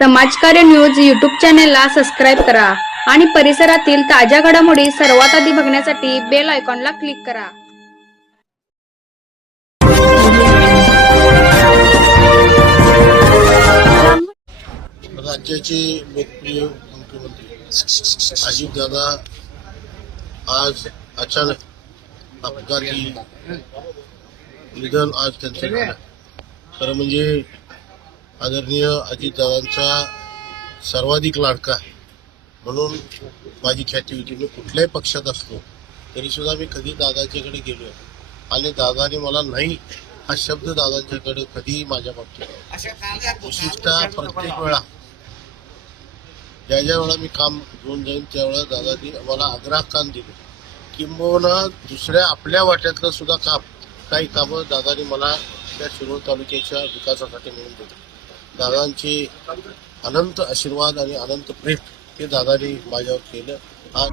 समाजकार्य news YouTube चॅनेलला subscribe करा आणि परिसरातील ताज्या घडामोडी सर्वात आधी बघण्यासाठी बेल आयकॉनला क्लिक करा। राज्याचे लोकप्रिय मुख्यमंत्री अजितदादा आज अचानक अपघाती निधन आज त्यांचं झालं। खरं म्हणजे आदरणीय अजितदादांचा सर्वाधिक लाडका म्हणून माझी ख्याती होती। मी कुठल्याही पक्षात असलो तरी सुद्धा मी कधी दादाच्याकडे गेलो आणि दादाने मला नाही हा शब्द दादांच्याकडे कधीही माझ्या बाबतीत विशिष्टता प्रत्येक वेळा ज्या वेळा मी काम घेऊन जाईन त्यावेळेला दादानी मला आग्रह काम दिले, किंबहुना दुसऱ्या आपल्या वाट्यातलं सुद्धा काम काही कामं दादानी मला त्या शिरोळ तालुक्याच्या विकासासाठी मिळून दिले। दादांचे अनंत आशीर्वाद आणि अनंत प्रेम हे दादानी माझ्यावर केलं। आज